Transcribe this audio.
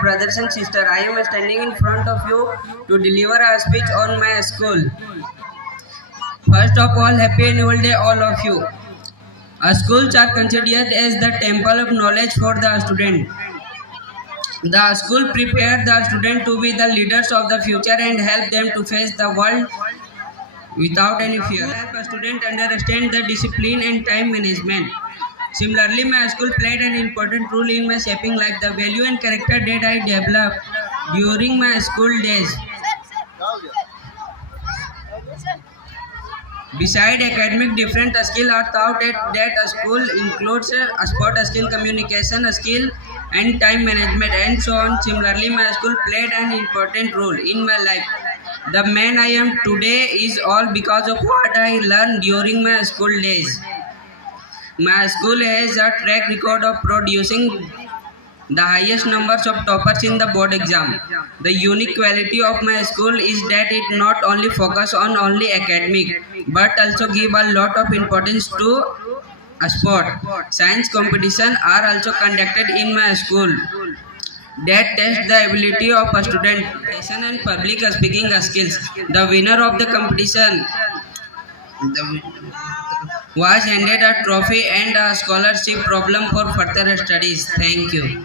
Brothers and sisters, I am standing in front of you to deliver a speech on my school. First of all, happy annual day all of you. Schools are considered as the temple of knowledge for the student. The school prepares the student to be the leaders of the future and help them to face the world without any fear. Help a student understand the discipline and time management. Similarly, my school played an important role in my shaping like the value and character that I developed during my school days. Beside academic, different skills are taught at that school includes a sport skill, communication skill, and time management, and so on. Similarly, my school played an important role in my life. The man I am today is all because of what I learned during my school days. My school has a track record of producing the highest numbers of toppers in the board exam. The unique quality of my school is that it not only focus on only academic but also give a lot of importance to a sport. Science competition are also conducted in my school that test the ability of a student and public speaking skills. The winner of the competition was handed a trophy and a scholarship problem for further studies. Thank you.